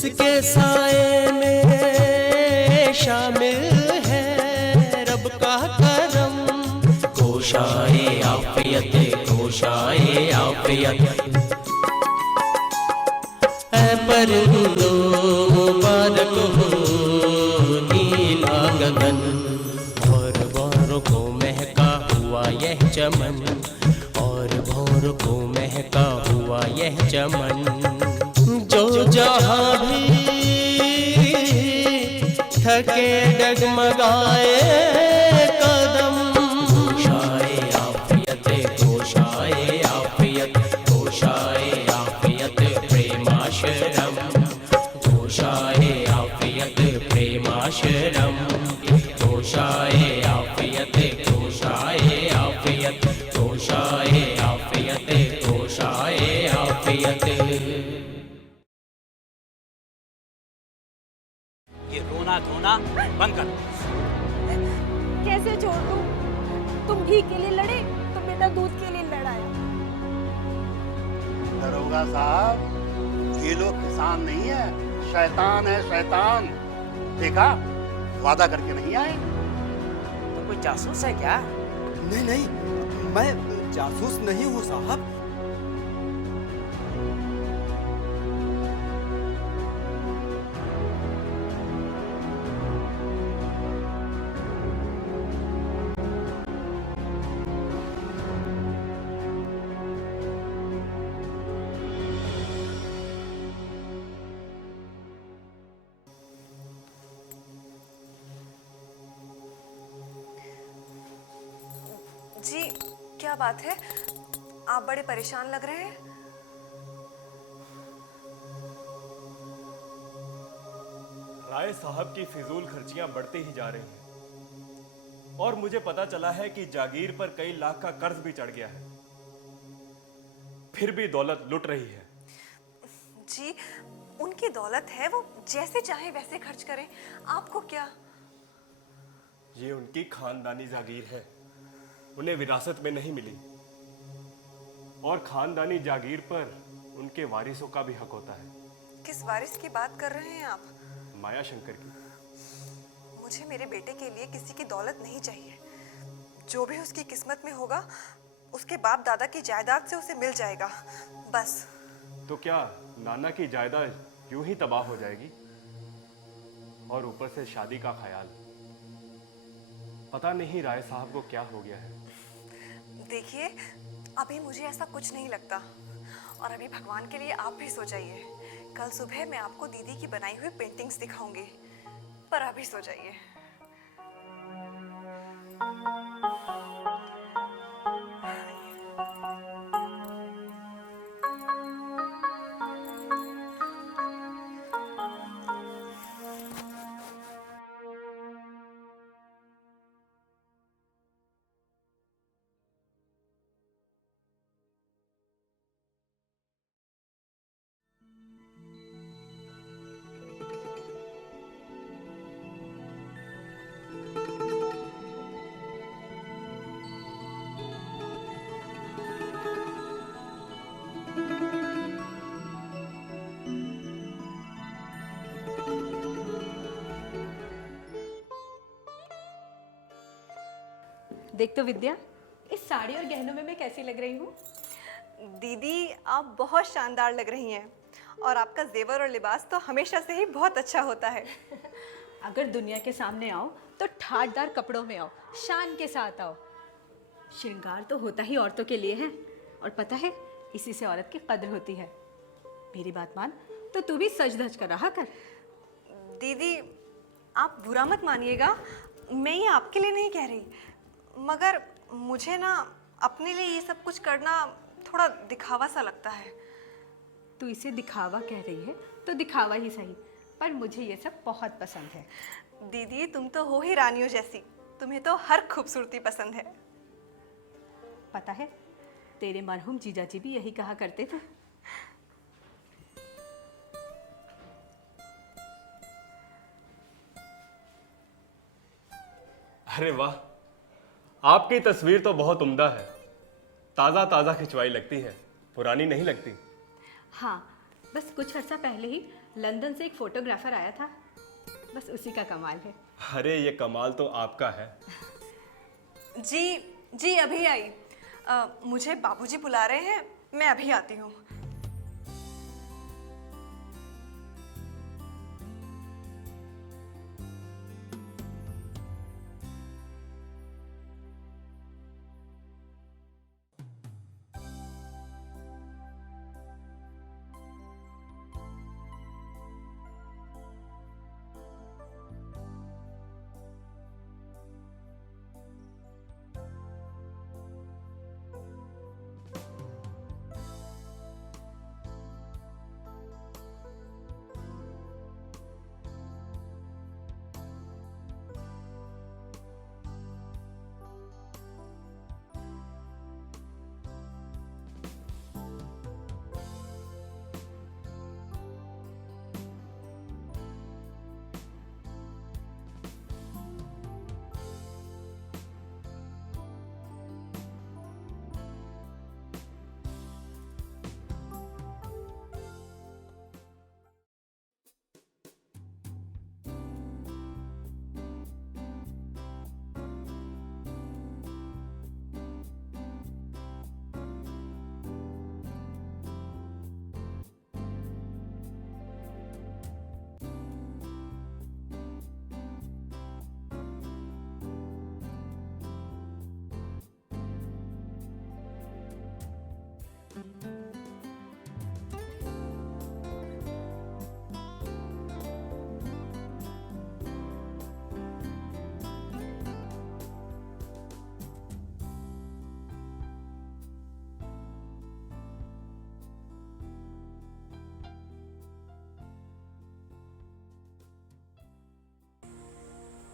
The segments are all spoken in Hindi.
उसके साए में शामिल है रब का करम। कोशाए आफियत, कोशाए आफियत, ऐ परिंदो मुबारक हो नीला गगन। और भौरों को महका हुआ यह चमन, और भौरों को महका हुआ यह चमन। जो जहाँ भी थके डगमगाए कदम। कोशाए आफियत, कोशाए आफियत, कोशाए आफियत प्रेमाशरम। कोशाए आफियत प्रेमाशरम। कोशाए आफियत, कोशाए आफियत, कोशाए आफियत, कोशाए आफियत। ये रोना धोना बंद कर। कैसे छोड़ दूं? तुम घी के लिए लड़े तो बेटा दूध के लिए लड़ाया। दरोगा साहब, ये लोग किसान नहीं है, शैतान है शैतान। देखा, वादा करके नहीं आए। तो कोई जासूस है क्या? नहीं नहीं, मैं जासूस नहीं हूँ साहब। जी क्या बात है, आप बड़े परेशान लग रहे हैं। राय साहब की फिजूल खर्चियां बढ़ती ही जा रही हैं और मुझे पता चला है कि जागीर पर कई लाख का कर्ज भी चढ़ गया है, फिर भी दौलत लुट रही है। जी उनकी दौलत है, वो जैसे चाहे वैसे खर्च करें, आपको क्या। ये उनकी खानदानी जागीर है, उन्हें विरासत में नहीं मिली, और खानदानी जागीर पर उनके वारिसों का भी हक होता है। किस वारिस की बात कर रहे हैं आप? माया शंकर की। मुझे मेरे बेटे के लिए किसी की दौलत नहीं चाहिए। जो भी उसकी किस्मत में होगा उसके बाप दादा की जायदाद से उसे मिल जाएगा, बस। तो क्या नाना की जायदाद यूं ही तबाह हो जाएगी? और ऊपर से शादी का ख्याल। पता नहीं राय साहब को क्या हो गया है। देखिए अभी मुझे ऐसा कुछ नहीं लगता, और अभी भगवान के लिए आप भी सो जाइए। कल सुबह मैं आपको दीदी की बनाई हुई पेंटिंग्स दिखाऊंगी, पर अभी सो जाइए। देख तो विद्या, इस साड़ी और गहनों में मैं कैसी लग रही हूँ? दीदी आप बहुत शानदार लग रही हैं, और आपका जेवर और लिबास तो हमेशा से ही बहुत अच्छा होता है। अगर दुनिया के सामने आओ तो ठाटदार कपड़ों में आओ, शान के साथ आओ। श्रृंगार तो होता ही औरतों के लिए है, और पता है इसी से औरत की कद्र होती है। मेरी बात मान, तो तू भी सज धज कर रहा कर। दीदी आप बुरा मत मानिएगा, मैं ये आपके लिए नहीं कह रही, मगर मुझे ना अपने लिए ये सब कुछ करना थोड़ा दिखावा सा लगता है। तू इसे दिखावा कह रही है तो दिखावा ही सही, पर मुझे ये सब बहुत पसंद है। दीदी तुम तो हो ही रानियों जैसी, तुम्हें तो हर खूबसूरती पसंद है। पता है तेरे मरहूम जीजा जी भी यही कहा करते थे। अरे वाह, आपकी तस्वीर तो बहुत उम्दा है। ताज़ा ताज़ा खिंचवाई लगती है, पुरानी नहीं लगती। हाँ, बस कुछ अर्सा पहले ही लंदन से एक फोटोग्राफर आया था, बस उसी का कमाल है। अरे ये कमाल तो आपका है। जी जी अभी आई। मुझे बाबूजी बुला रहे हैं, मैं अभी आती हूँ।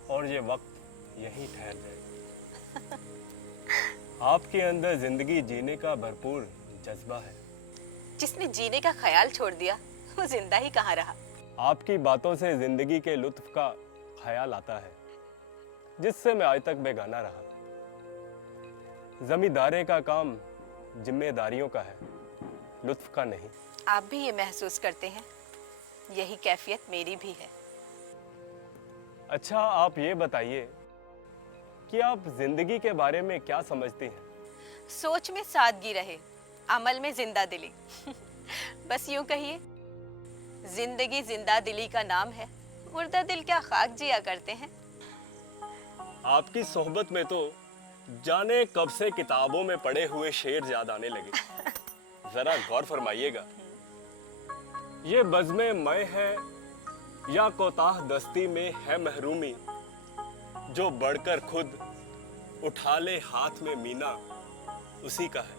और ये वक्त यहीं ठहर जाए। आपके अंदर जिंदगी जीने का भरपूर जज्बा है। जिसने जीने का ख्याल छोड़ दिया वो जिंदा ही कहाँ रहा। आपकी बातों से जिंदगी के लुत्फ का ख्याल आता है, जिससे मैं आज तक बेगाना रहा। जमींदारे का काम जिम्मेदारियों का है, लुत्फ का नहीं। आप भी ये महसूस करते हैं, यही कैफियत मेरी भी है। अच्छा, आप ये बताइए कि आप जिंदगी के बारे में क्या समझती हैं? सोच में सादगी रहे, अमल में जिंदा दिली। बस यूं कहिए, जिंदगी जिंदा दिली का नाम है, मुर्दा दिल क्या खाक जिया करते हैं। आपकी सोहबत में तो जाने कब से किताबों में पढ़े हुए शेर याद आने लगे। जरा गौर फरमाइएगा, ये बज़्मे मैं है या कोताह दस्ती में है महरूमी, जो बढ़कर खुद उठा ले हाथ में मीना, उसी का है।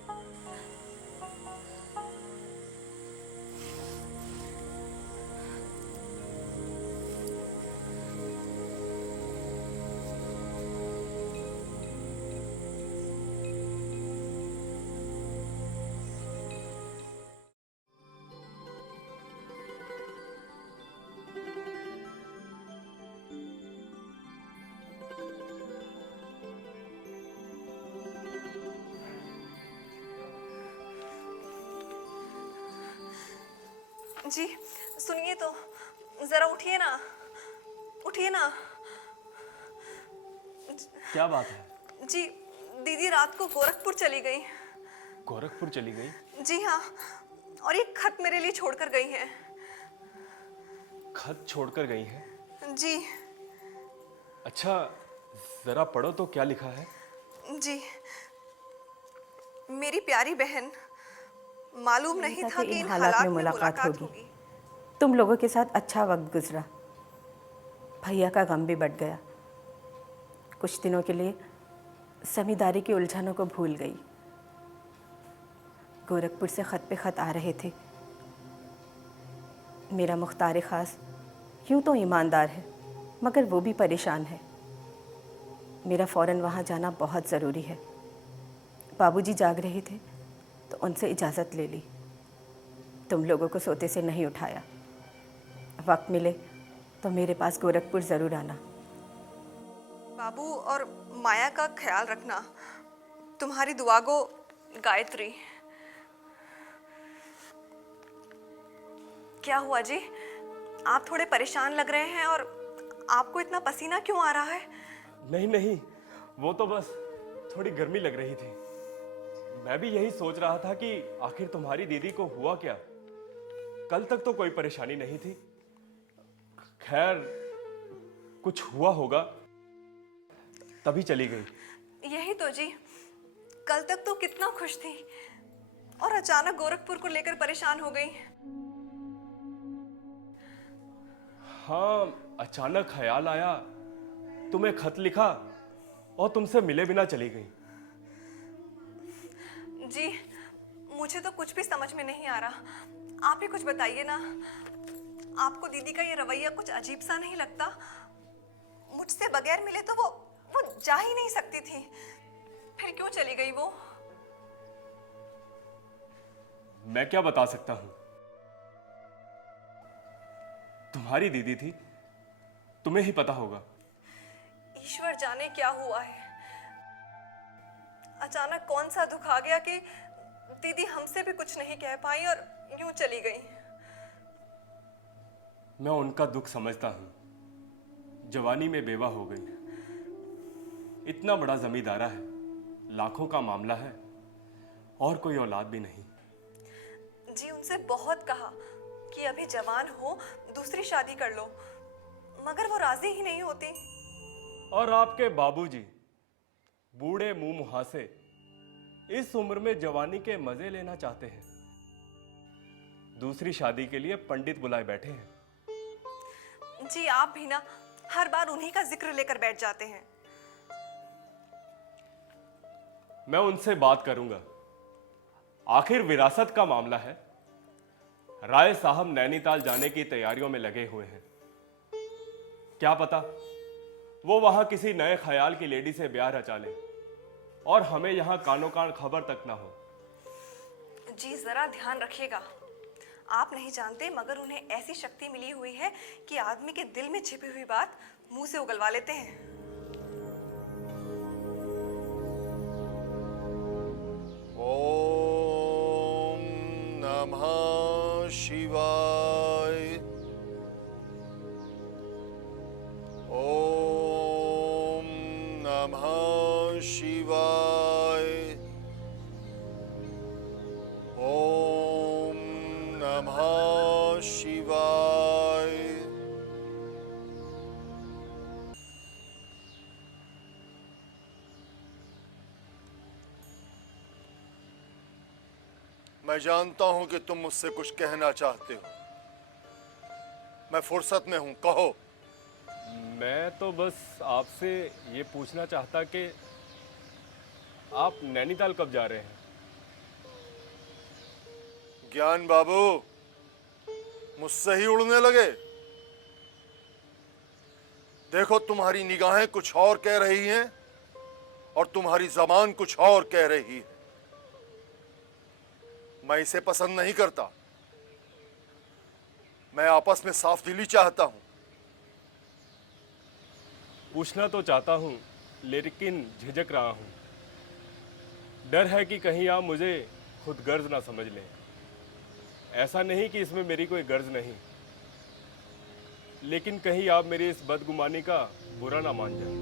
जी सुनिए तो, जरा उठिए ना, उठिए ना। क्या बात है? जी दीदी रात को गोरखपुर चली गई। गोरखपुर चली गई? जी हाँ, और ये खत मेरे लिए छोड़कर गई है। खत छोड़कर गई है? जी। अच्छा, जरा पढ़ो तो क्या लिखा है। जी, मेरी प्यारी बहन, मालूम नहीं था कि इन हालात में मुलाकात होगी। तुम लोगों के साथ अच्छा वक्त गुजरा, भैया का गम भी बढ़ गया। कुछ दिनों के लिए जमींदारी की उलझनों को भूल गई। गोरखपुर से ख़त पे ख़त आ रहे थे। मेरा मुख्तार ख़ास यूँ तो ईमानदार है, मगर वो भी परेशान है। मेरा फ़ौरन वहाँ जाना बहुत ज़रूरी है। बाबूजी जाग रहे थे तो उनसे इजाज़त ले ली। तुम लोगों को सोते से नहीं उठाया। वक्त मिले तो मेरे पास गोरखपुर ज़रूर आना। बाबू और माया का ख्याल रखना। तुम्हारी दुआ गो, गायत्री। क्या हुआ जी? आप थोड़े परेशान लग रहे हैं और आपको इतना पसीना क्यों आ रहा है? नहीं नहीं, वो तो बस थोड़ी गर्मी लग रही थी। मैं भी यही सोच रहा था कि आखिर तुम्हारी दीदी को हुआ क्या। कल तक तो कोई परेशानी नहीं थी। खैर, कुछ हुआ होगा तभी चली गई। यही तो जी, कल तक तो कितना खुश थी और अचानक गोरखपुर को लेकर परेशान हो गई। हाँ, अचानक ख्याल आया, तुम्हें खत लिखा और तुमसे मिले बिना चली गई। जी, मुझे तो कुछ भी समझ में नहीं आ रहा। आप ही कुछ बताइए ना। आपको दीदी का ये रवैया कुछ अजीब सा नहीं लगता? मुझसे बगैर मिले तो वो जा ही नहीं सकती थी, फिर क्यों चली गई वो? मैं क्या बता सकता हूं? तुम्हारी दीदी थी, तुम्हें ही पता होगा। ईश्वर जाने क्या हुआ है। अचानक कौन सा दुख आ गया कि दीदी हमसे भी कुछ नहीं कह पाई और यूं चली गई। मैं उनका दुख समझता हूं। जवानी में बेवा हो गई। इतना बड़ा जमींदारा है, लाखों का मामला है और कोई औलाद भी नहीं। जी, उनसे बहुत कहा कि अभी जवान हो, दूसरी शादी कर लो, मगर वो राजी ही नहीं होती। और आपके बाबूजी बूढ़े मुंह मुहासे इस उम्र में जवानी के मजे लेना चाहते हैं। दूसरी शादी के लिए पंडित बुलाए बैठे हैं। जी, आप भी ना हर बार उन्हीं का जिक्र लेकर बैठ जाते हैं। मैं उनसे बात करूंगा। आखिर विरासत का मामला है। राय साहब नैनीताल जाने की तैयारियों में लगे हुए हैं। क्या पता वो वहां किसी नए ख्याल की लेडी से ब्याह रचा ले और हमें यहां कानो कान खबर तक ना हो। जी, जरा ध्यान रखिएगा। आप नहीं जानते, मगर उन्हें ऐसी शक्ति मिली हुई है कि आदमी के दिल में छिपी हुई बात मुंह से उगलवा लेते हैं। ओम नमः शिवाय। ओम नमः शिवाय। ओम नमः शिवाय। मैं जानता हूं कि तुम मुझसे कुछ कहना चाहते हो। मैं फुर्सत में हूं, कहो। मैं तो बस आपसे ये पूछना चाहता कि आप नैनीताल कब जा रहे हैं? ज्ञान बाबू, मुझसे ही उड़ने लगे। देखो, तुम्हारी निगाहें कुछ और कह रही हैं और तुम्हारी जबान कुछ और कह रही है। मैं इसे पसंद नहीं करता। मैं आपस में साफ दिली चाहता हूं। पूछना तो चाहता हूं, लेकिन झिझक रहा हूं। डर है कि कहीं आप मुझे खुद गर्ज ना समझ लें। ऐसा नहीं कि इसमें मेरी कोई गर्ज नहीं, लेकिन कहीं आप मेरी इस बदगुमानी का बुरा ना मान जाए।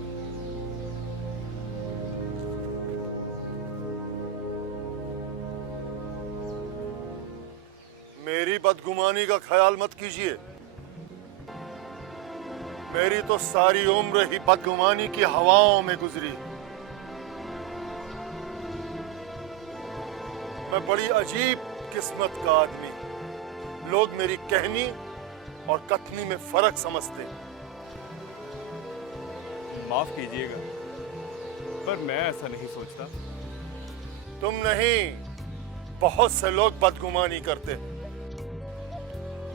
मेरी बदगुमानी का ख्याल मत कीजिए। मेरी तो सारी उम्र ही बदगुमानी की हवाओं में गुजरी। मैं बड़ी अजीब किस्मत का आदमी। लोग मेरी कहनी और कथनी में फर्क समझते हैं। माफ कीजिएगा, पर मैं ऐसा नहीं सोचता। तुम नहीं, बहुत से लोग बदगुमानी करते हैं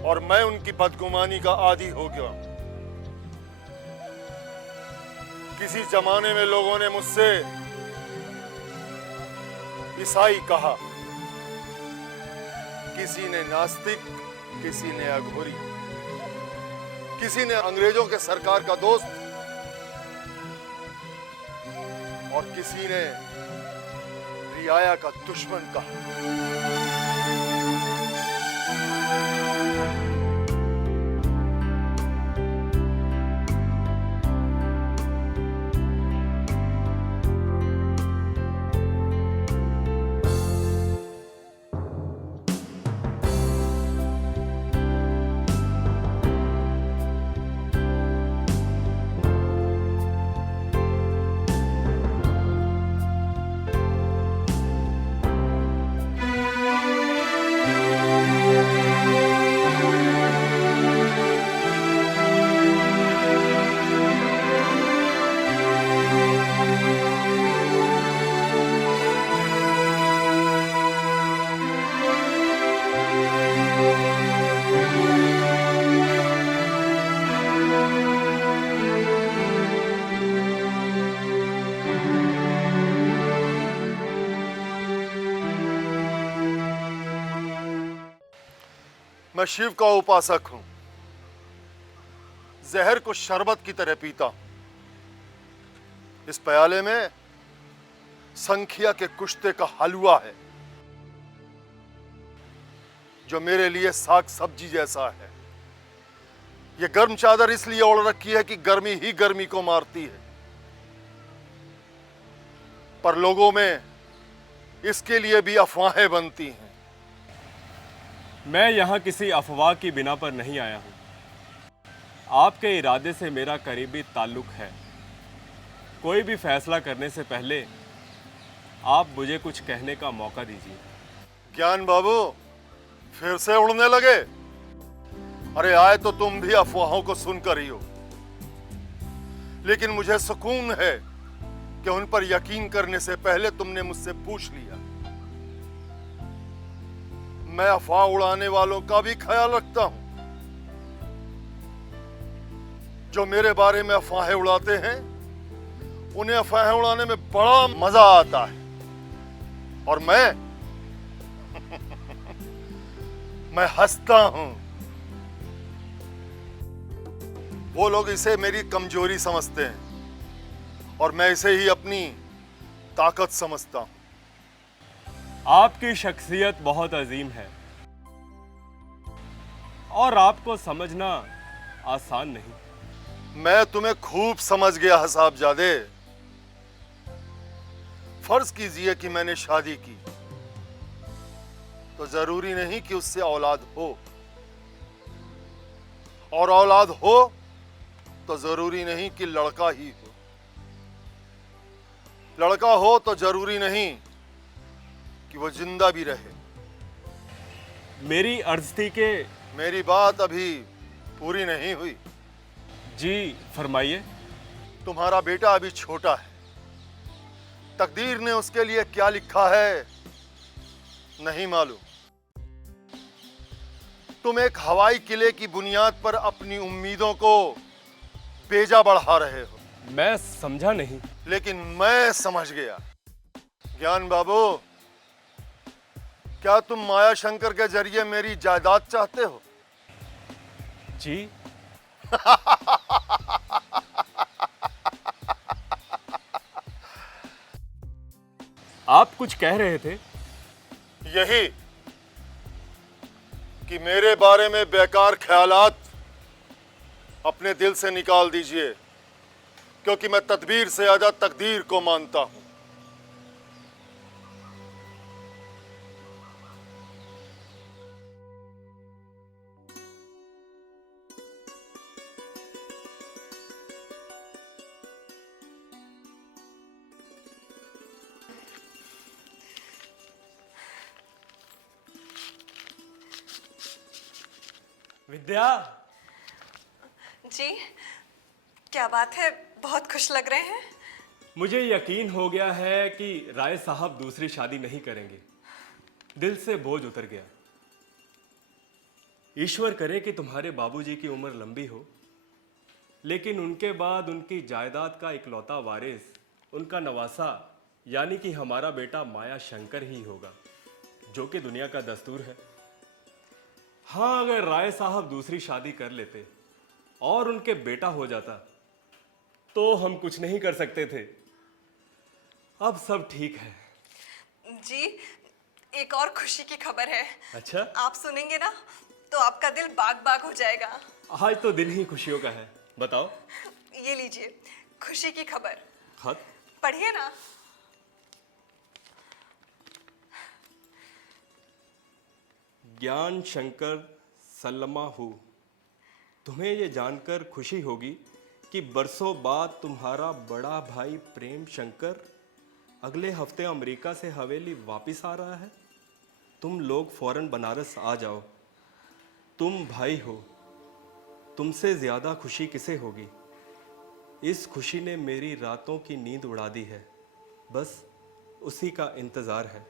और मैं उनकी बदगुमानी का आदी हो गया। किसी जमाने में लोगों ने मुझसे ईसाई कहा, किसी ने नास्तिक, किसी ने अघोरी, किसी ने अंग्रेजों के सरकार का दोस्त और किसी ने रियाया का दुश्मन कहा। मैं शिव का उपासक हूं, जहर को शरबत की तरह पीता हूं। इस प्याले में संख्या के कुश्ते का हलवा है, जो मेरे लिए साग सब्जी जैसा है। यह गर्म चादर इसलिए ओढ़ रखी है कि गर्मी ही गर्मी को मारती है, पर लोगों में इसके लिए भी अफवाहें बनती हैं। मैं यहाँ किसी अफवाह की बिना पर नहीं आया हूँ। आपके इरादे से मेरा करीबी ताल्लुक है। कोई भी फैसला करने से पहले आप मुझे कुछ कहने का मौका दीजिए। ज्ञान बाबू फिर से उड़ने लगे? अरे आए तो तुम भी अफवाहों को सुनकर ही हो, लेकिन मुझे सुकून है कि उन पर यकीन करने से पहले तुमने मुझसे पूछ लिया। मैं अफवाह उड़ाने वालों का भी ख्याल रखता हूं। जो मेरे बारे में अफवाहें उड़ाते हैं, उन्हें अफवाहें उड़ाने में बड़ा मजा आता है, और मैं मैं हंसता हूं। वो लोग इसे मेरी कमजोरी समझते हैं, और मैं इसे ही अपनी ताकत समझता हूं। आपकी शख्सियत बहुत अजीम है और आपको समझना आसान नहीं। मैं तुम्हें खूब समझ गया साहबजादे। फर्ज कीजिए कि मैंने शादी की, तो जरूरी नहीं कि उससे औलाद हो, और औलाद हो तो जरूरी नहीं कि लड़का ही हो। लड़का हो तो जरूरी नहीं कि वो जिंदा भी रहे। मेरी अर्ज थी कि मेरी बात अभी पूरी नहीं हुई। जी फरमाइए। तुम्हारा बेटा अभी छोटा है। तकदीर ने उसके लिए क्या लिखा है नहीं मालूम। तुम एक हवाई किले की बुनियाद पर अपनी उम्मीदों को बेजा बढ़ा रहे हो। मैं समझा नहीं। लेकिन मैं समझ गया। ज्ञान बाबू, क्या तुम माया शंकर के जरिए मेरी जायदाद चाहते हो? जी। आप कुछ कह रहे थे? यही कि मेरे बारे में बेकार ख्यालात अपने दिल से निकाल दीजिए, क्योंकि मैं तदबीर से ज्यादा तकदीर को मानता हूं। विद्या। जी, क्या बात है, बहुत खुश लग रहे हैं। मुझे यकीन हो गया है कि राय साहब दूसरी शादी नहीं करेंगे। दिल से बोझ उतर गया। ईश्वर करे कि तुम्हारे बाबूजी की उम्र लंबी हो, लेकिन उनके बाद उनकी जायदाद का इकलौता वारिस, उनका नवासा यानी कि हमारा बेटा माया शंकर ही होगा, जो कि दुनिया का दस्तूर है। हाँ, अगर राय साहब दूसरी शादी कर लेते और उनके बेटा हो जाता तो हम कुछ नहीं कर सकते थे। अब सब ठीक है। जी, एक और खुशी की खबर है। अच्छा? आप सुनेंगे ना तो आपका दिल बाग बाग हो जाएगा। आज तो दिन ही खुशियों का है। बताओ। ये लीजिए खुशी की खबर। खत? पढ़िए ना। ज्ञान शंकर सल्लमा हूँ। तुम्हें यह जानकर खुशी होगी कि बरसों बाद तुम्हारा बड़ा भाई प्रेम शंकर अगले हफ्ते अमेरिका से हवेली वापस आ रहा है। तुम लोग फौरन बनारस आ जाओ तुम भाई हो, तुमसे ज्यादा खुशी किसे होगी। इस खुशी ने मेरी रातों की नींद उड़ा दी है, बस उसी का इंतजार है।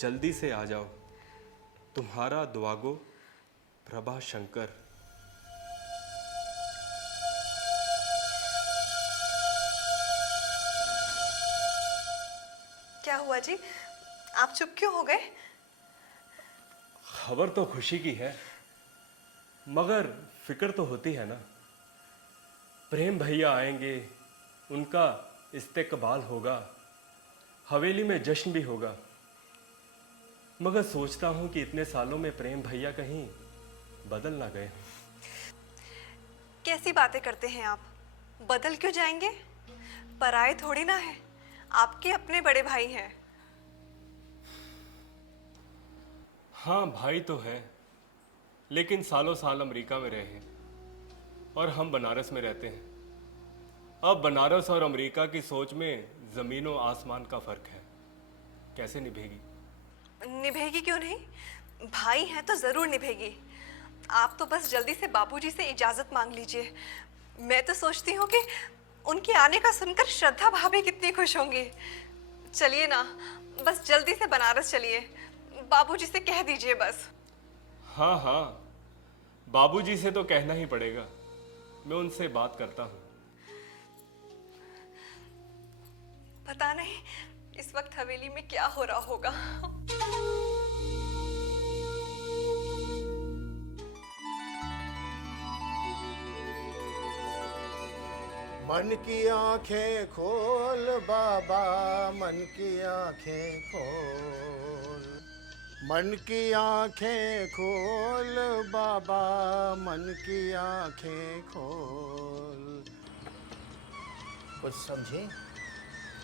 जल्दी से आ जाओ। तुम्हारा दुआगो, प्रभा शंकर। क्या हुआ जी? आप चुप क्यों हो गए? खबर तो खुशी की है, मगर फिक्र तो होती है ना। प्रेम भैया आएंगे, उनका इस्तेकबाल होगा, हवेली में जश्न भी होगा। मगर सोचता हूं कि इतने सालों में प्रेम भैया कहीं बदल ना गए। कैसी बातें करते हैं आप? बदल क्यों जाएंगे? पराये थोड़ी ना है, आपके अपने बड़े भाई हैं। हाँ भाई तो है, लेकिन सालों साल अमेरिका में रहे हैं और हम बनारस में रहते हैं। अब बनारस और अमेरिका की सोच में जमीनों आसमान का फर्क है। कैसे निभेगी? निभेगी क्यों नहीं? भाई हैं तो जरूर निभेगी। आप तो बस जल्दी से बाबूजी से इजाजत मांग लीजिए। मैं तो सोचती हूँ कि उनके आने का सुनकर श्रद्धा भाभी कितनी खुश होंगी। चलिए ना, बस जल्दी से बनारस चलिए। बाबूजी से कह दीजिए बस। हाँ हाँ, बाबूजी से तो कहना ही पड़ेगा। मैं उनसे बात करता हूँ। पता नहीं इस वक्त हवेली में क्या हो रहा होगा। मन की आंखें खोल बाबा, मन की आंखें खोल। मन की आंखें खोल बाबा, मन की आंखें खोल। कुछ समझे?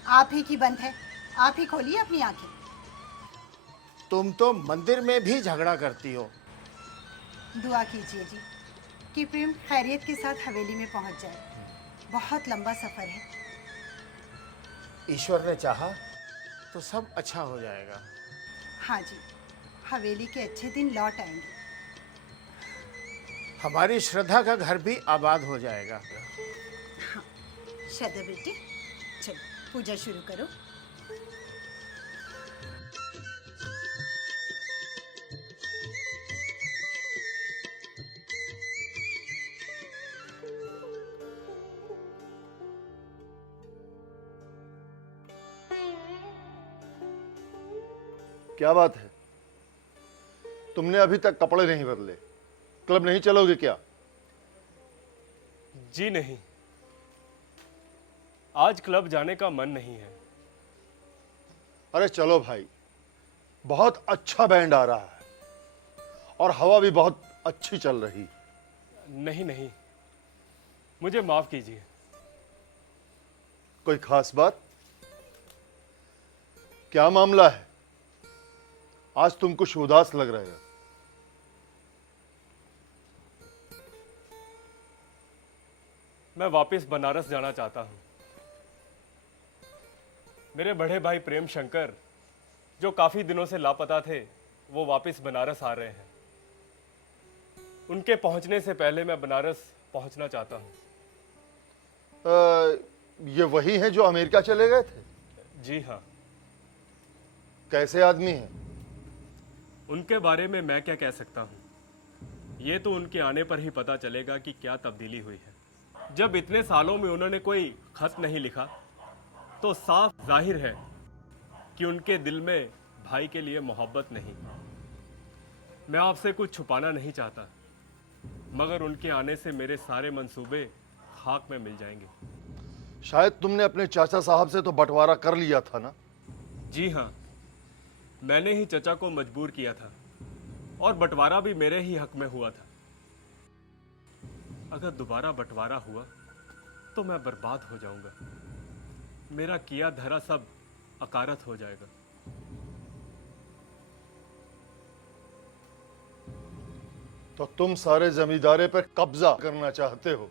आप ही की बंद है, आप ही खोलिए अपनी आंखें। तुम तो मंदिर में भी झगड़ा करती हो। दुआ कीजिए जी कि प्रेम खैरियत के साथ हवेली में पहुंच जाए। बहुत लंबा सफर है। ईश्वर ने चाहा तो सब अच्छा हो जाएगा। हाँ जी, हवेली के अच्छे दिन लौट आएंगे। हमारी श्रद्धा का घर भी आबाद हो जाएगा। हाँ, श्रद्धा बेटी, चलो पूजा शुरू करो। क्या बात है, तुमने अभी तक कपड़े नहीं बदले? क्लब नहीं चलोगे क्या? जी नहीं, आज क्लब जाने का मन नहीं है। अरे चलो भाई, बहुत अच्छा बैंड आ रहा है और हवा भी बहुत अच्छी चल रही। नहीं नहीं, मुझे माफ कीजिए। कोई खास बात? क्या मामला है? आज तुम कुछ उदास लग रहे हो। मैं वापस बनारस जाना चाहता हूं। मेरे बड़े भाई प्रेम शंकर, जो काफी दिनों से लापता थे, वो वापस बनारस आ रहे हैं। उनके पहुंचने से पहले मैं बनारस पहुंचना चाहता हूं। ये वही हैं जो अमेरिका चले गए थे? जी हाँ। कैसे आदमी हैं? उनके बारे में मैं क्या कह सकता हूँ। ये तो उनके आने पर ही पता चलेगा कि क्या तब्दीली हुई है। जब इतने सालों में उन्होंने कोई खत नहीं लिखा, तो साफ जाहिर है कि उनके दिल में भाई के लिए मोहब्बत नहीं। मैं आपसे कुछ छुपाना नहीं चाहता, मगर उनके आने से मेरे सारे मंसूबे खाक में मिल जाएंगे। शायद तुमने अपने चाचा साहब से तो बंटवारा कर लिया था ना? जी हाँ, मैंने ही चचा को मजबूर किया था और बंटवारा भी मेरे ही हक में हुआ था। अगर दोबारा बंटवारा हुआ तो मैं बर्बाद हो जाऊंगा। मेरा किया धरा सब अकारत हो जाएगा। तो तुम सारे जमींदारे पर कब्जा करना चाहते हो?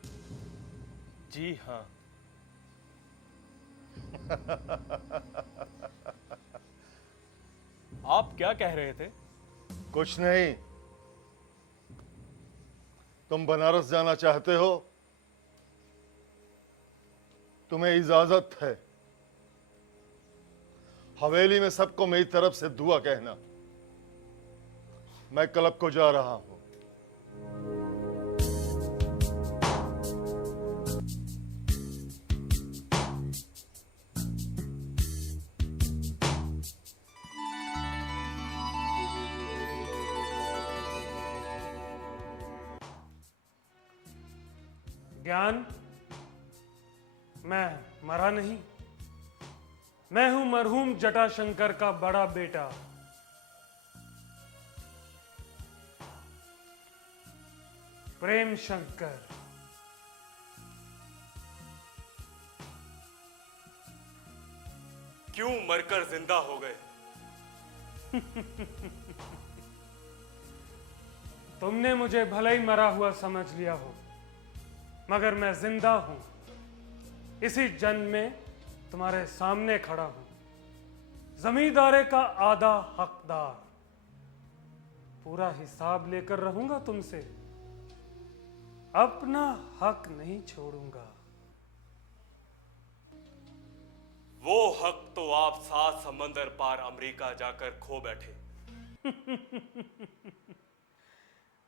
जी हाँ। आप क्या कह रहे थे? कुछ नहीं, तुम बनारस जाना चाहते हो? तुम्हें इजाजत है। हवेली में सबको मेरी तरफ से दुआ कहना। मैं क्लब को जा रहा हूं। ज्ञान, मैं मरा नहीं। मैं हूं मरहूम जटाशंकर का बड़ा बेटा। प्रेम शंकर। क्यों मरकर जिंदा हो गए? तुमने मुझे भले ही मरा हुआ समझ लिया हो, मगर मैं जिंदा हूं। इसी जन्म में तुम्हारे सामने खड़ा हूं, जमींदारे का आधा हकदार। पूरा हिसाब लेकर रहूंगा तुमसे, अपना हक नहीं छोड़ूंगा। वो हक तो आप 7 समंदर पार अमेरिका जाकर खो बैठे।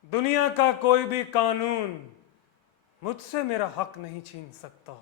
दुनिया का कोई भी कानून मुझसे मेरा हक नहीं छीन सकता।